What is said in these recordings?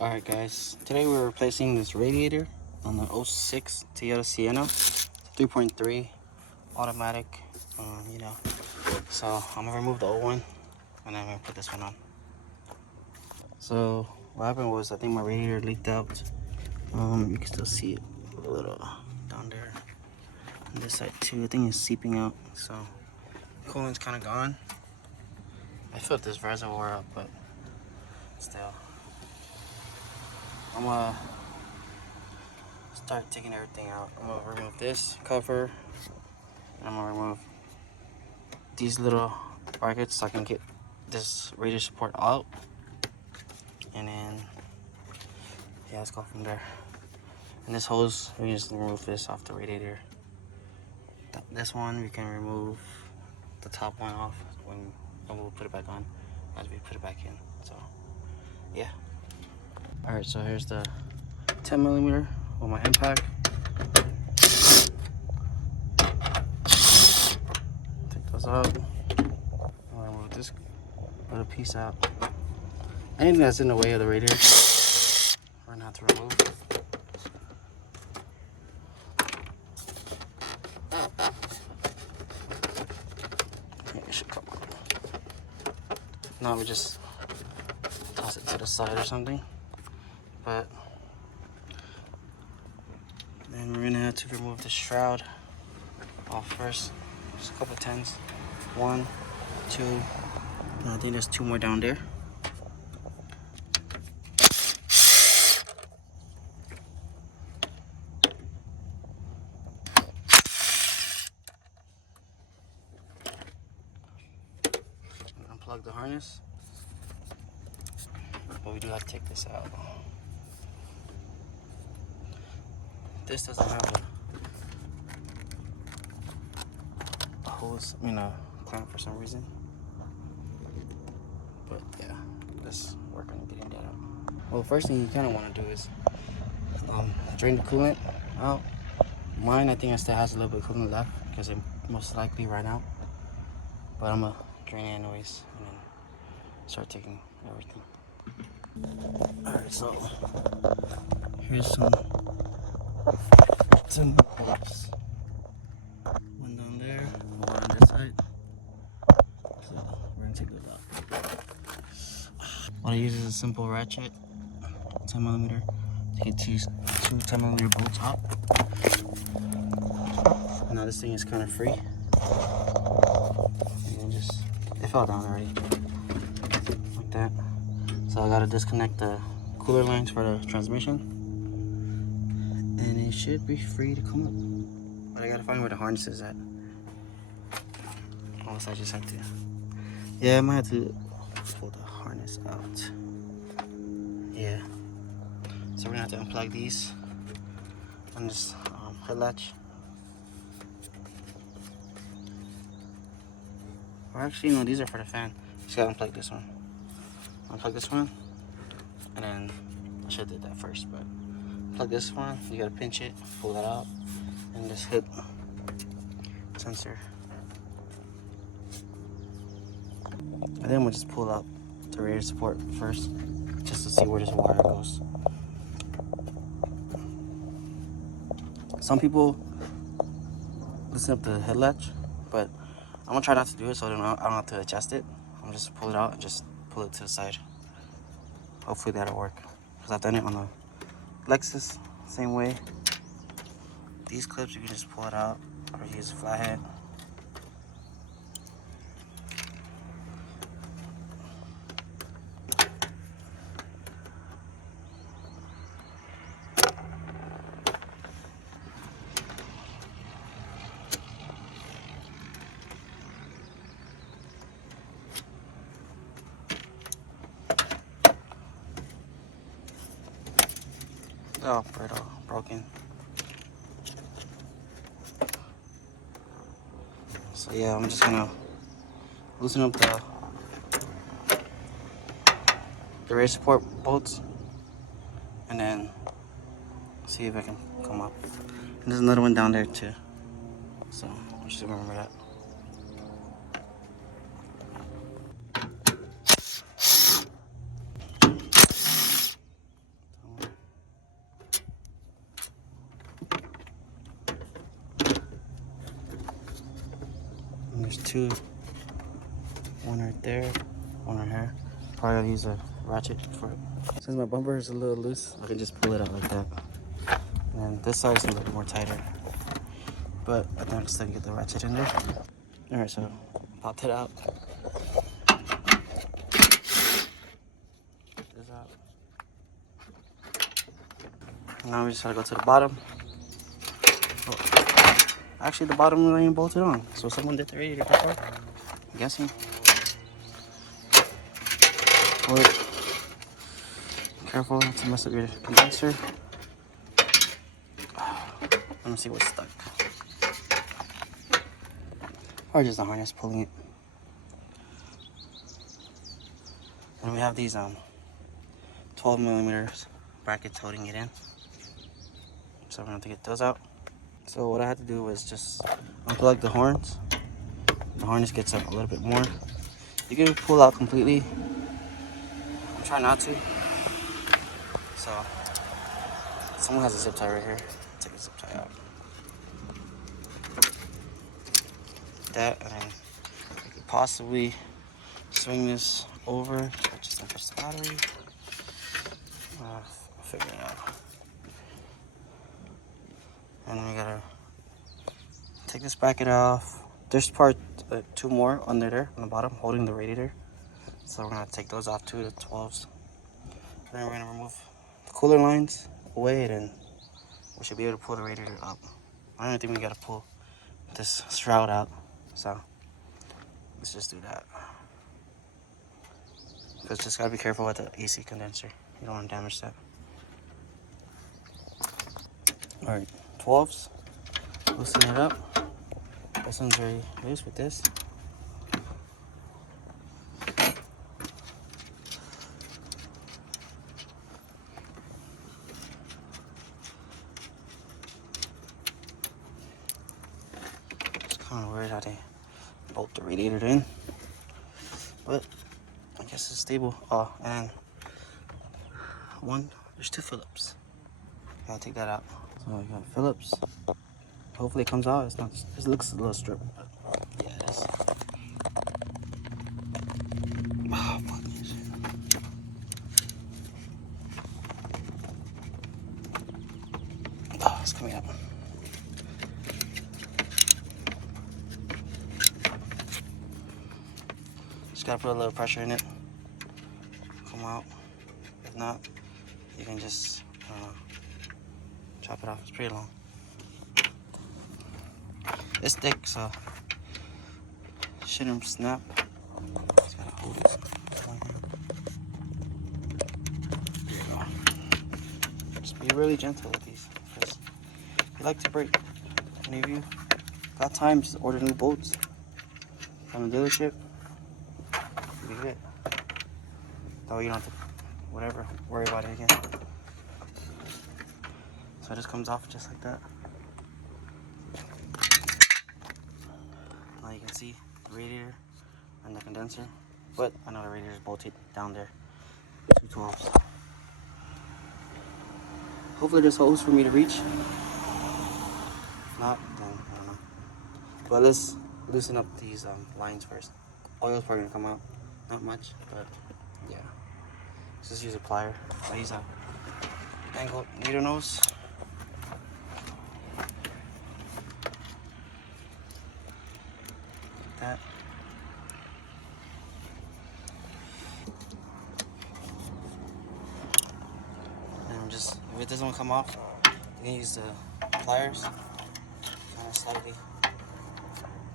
Alright guys, today we're replacing this radiator on the '06 Toyota Sienna. 3.3 automatic, so I'm gonna remove the old one and I'm gonna put this one on. So what happened was, I think my radiator leaked out. You can still see it a little down there. On this side too, I think it's seeping out, so coolant's kind of gone. I filled this reservoir up, but still. I'm gonna start taking everything out. I'm gonna remove this cover, and I'm gonna remove these little brackets so I can get this radiator support out, and then yeah, let's go from there. And this hose, we just remove this off the radiator. This one we can remove the top one off when we'll put it back on as we put it back in. So yeah. All right, so here's the 10mm with my impact. Take those out. I'll remove this little piece out. Anything that's in the way of the radiator, we're gonna have to remove. It should come out. Now we just toss it to the side or something. But then we're gonna have to remove the shroud off first. Just a couple of tens. 1, 2, and I think there's 2 more down there. Unplug the harness, but we do have to take this out. This doesn't have a hose, clamp for some reason. But yeah, let's work on getting that out. Well, the first thing you kind of want to do is drain the coolant out. Mine, I think, it still has a little bit of coolant left because it most likely ran out. But I'm gonna drain it anyways and then start taking everything. Alright, so here's some bolts. One down there, one on this side. So we're gonna take those out. What I use is a simple ratchet, 10mm. Take two 10mm bolts out. Now this thing is kind of free. And it fell down already, like that. So I gotta disconnect the cooler lines for the transmission, and it should be free to come up. But I gotta find where the harness is at. Or else I just have to. Yeah, I might have to pull the harness out. Yeah. So we're gonna have to unplug these on this head latch. Or actually, no, these are for the fan. Just gotta unplug this one. Unplug this one, and then I should have did that first, but plug this one, you gotta pinch it, pull that out, and just hit sensor. And then we'll just pull out the radiator support first, just to see where this wire goes. Some people loosen up the head latch, but I'm gonna try not to do it so I don't have to adjust it. I'm just pull it out and just pull it to the side. Hopefully that'll work, because I've done it on the Lexus, same way. These clips, you can just pull it out or use a flathead. Oh, broken. So yeah, I'm just gonna loosen up the radiator support bolts, and then see if I can come up. And there's another one down there too, so just remember that. two. One right there, one right here. Probably gotta use a ratchet for it. Since my bumper is a little loose, I can just pull it out like that. And this side is a little more tighter. But I think I can still get the ratchet in there. Alright, so pop it out. Get this out. Now we just gotta go to the bottom. Oh, actually, the bottom ain't bolted on. So someone did the radiator before, I'm guessing. Pull it. Careful not to mess up your condenser. Let me see what's stuck. Or just the harness pulling it. And we have these 12mm brackets holding it in. So we're gonna have to get those out. So what I had to do was just unplug the horns. The harness gets up a little bit more. You can pull out completely. I'm trying not to. So someone has a zip tie right here. Take the zip tie out. That, and then I could possibly swing this over. Just press the battery. I'll figure it out. And then we gotta take this bracket off. There's two more under there on the bottom holding the radiator. So we're gonna take those off too, the 12s. Then we're gonna remove the cooler lines away, and we should be able to pull the radiator up. I don't think we gotta pull this shroud out. So let's just do that. Because just gotta be careful with the AC condenser. You don't want to damage that. Alright, 12s. Loosen it up. This one's very loose with this. It's kind of weird how they bolt the radiator in. But I guess it's stable. Oh, and there's two Phillips. Gotta take that out. So I got Phillips. Hopefully it comes out. It's not. It looks a little stripped, but yeah, it is. Oh, fuck this shit. Oh, it's coming out. Just gotta put a little pressure in it. Come out. If not, you can just chop it off. It's pretty long. It's thick, so it shouldn't snap. Just gotta hold it. There you go. Just be really gentle with these, because they like to break. Any of you got time, just order new bolts from the dealership. You'll be good. That way you don't have to worry about it again. So it just comes off just like that. Now you can see the radiator and the condenser, but I know the radiator is bolted down there. 2 12s. Hopefully there's holes for me to reach. If not, then I don't know. But let's loosen up these lines first. Oil's probably gonna come out. Not much, but yeah. Let's just use a plier. I use a angled needle nose. That. And just, if it doesn't come off, you can use the pliers. Kind of slightly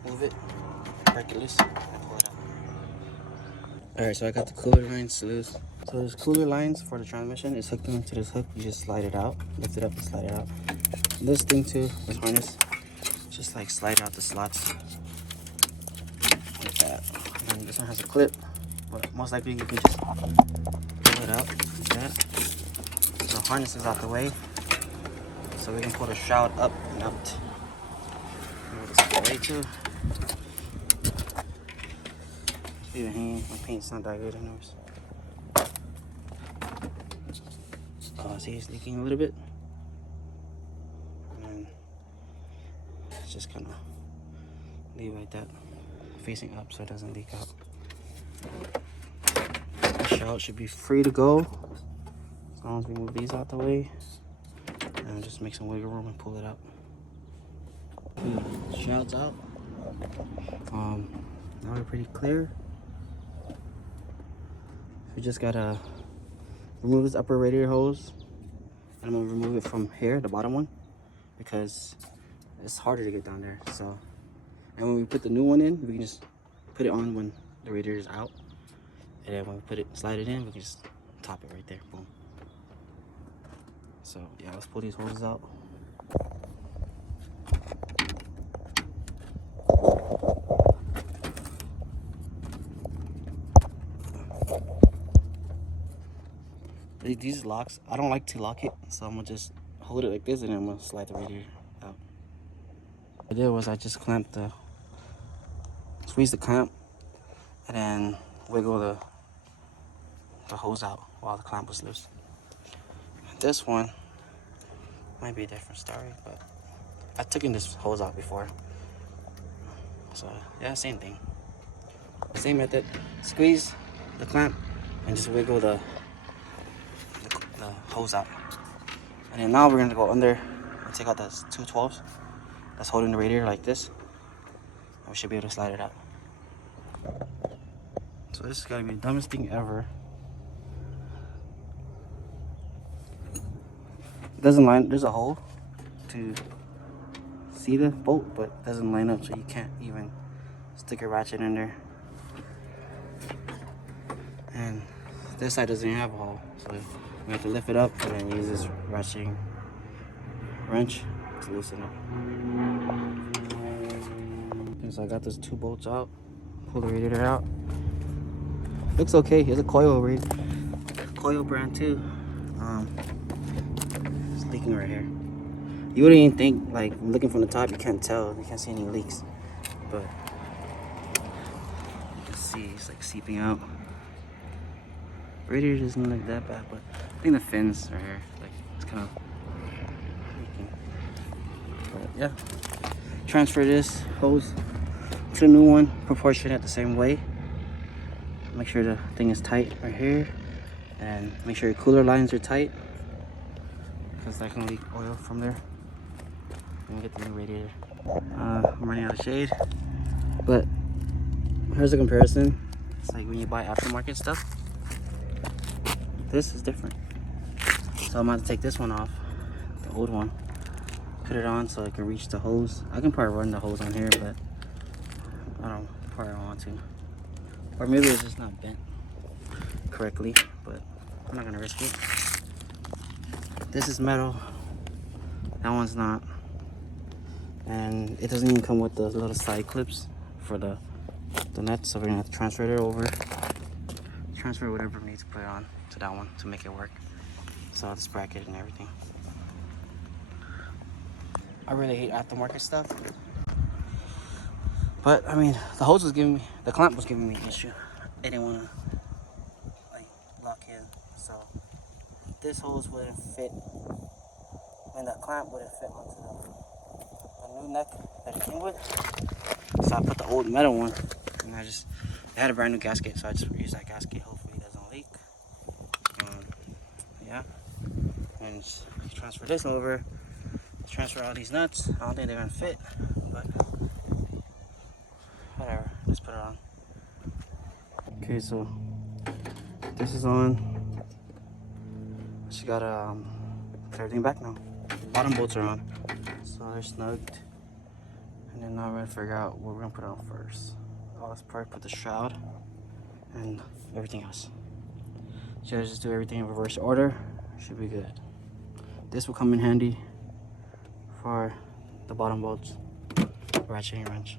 move it, break it loose, and pull it out. Alright, so I got the cooler lines loose. So there's cooler lines for the transmission. It's hooked into this hook. You just slide it out, lift it up and slide it out. And this thing too, this harness, just like slide out the slots. Like that. And then this one has a clip, but most likely you can just pull it out like that. So the harness is out the way, so we can pull the shroud up and out. Move this out the way too. Even hanging, my paint's not that good anyways. See, it's leaking a little bit. And it's just kind of leave like that. facing up so it doesn't leak out. The shroud should be free to go as long as we move these out the way and just make some wiggle room and pull it out. Okay, shroud's out. Now we're pretty clear. We just gotta remove this upper radiator hose, and I'm gonna remove it from here, the bottom one, because it's harder to get down there. So, and when we put the new one in, we can just put it on when the radiator is out, and then when we slide it in, we can just top it right there. Boom. So yeah, let's pull these hoses out. These locks, I don't like to lock it, so I'm gonna just hold it like this and then I'm gonna slide the radiator out. What I did was I just squeeze the clamp and then wiggle the hose out while the clamp was loose. This one might be a different story, but I took this hose out before. So yeah, same thing. Same method. Squeeze the clamp and just wiggle the hose out. And then now we're gonna go under and take out those 2 12s that's holding the radiator like this. And we should be able to slide it out. So this is gonna be the dumbest thing ever. It doesn't line, there's a hole to see the bolt, but it doesn't line up, so you can't even stick a ratchet in there. And this side doesn't have a hole, so we have to lift it up and then use this ratcheting wrench to loosen it. Okay, so I got those 2 bolts out, pull the radiator out. Looks okay. Here's a coil brand too. It's leaking right here. You wouldn't even think, like, looking from the top, you can't tell, you can't see any leaks, but you can see it's like seeping out. Radiator doesn't look that bad, but I think the fins are here, like, it's kind of leaking. But yeah, transfer this hose to the new one, proportionate the same way. Make sure the thing is tight right here, and make sure your cooler lines are tight, because that can leak oil from there. And get the new radiator. I'm running out of shade, but here's a comparison. It's like when you buy aftermarket stuff. This is different. So I'm about to take this one off, the old one, put it on so it can reach the hose. I can probably run the hose on here, but I probably don't want to. Or maybe it's just not bent correctly, but I'm not gonna risk it. This is metal, that one's not. And it doesn't even come with the little side clips for the nuts, so we're gonna have to transfer it over. Transfer whatever we need to put it on to that one to make it work. So this bracket and everything. I really hate aftermarket stuff. But I mean, the hose was giving me, the clamp was giving me an issue. It didn't want to like lock in. So this hose wouldn't fit, and that clamp wouldn't fit onto the new neck that it came with. So I put the old metal one, and it had a brand new gasket, so I just used that gasket. Hopefully it doesn't leak. Yeah, and just transfer this over. Transfer all these nuts. I don't think they're gonna fit, but whatever. Let's put it on. Okay, so this is on. Just gotta put everything back now. The bottom bolts are on, so they're snugged. And then now we're gonna figure out what we're gonna put on first. Let's probably put the shroud and everything else. So just do everything in reverse order. Should be good. This will come in handy for the bottom bolts, ratcheting wrench.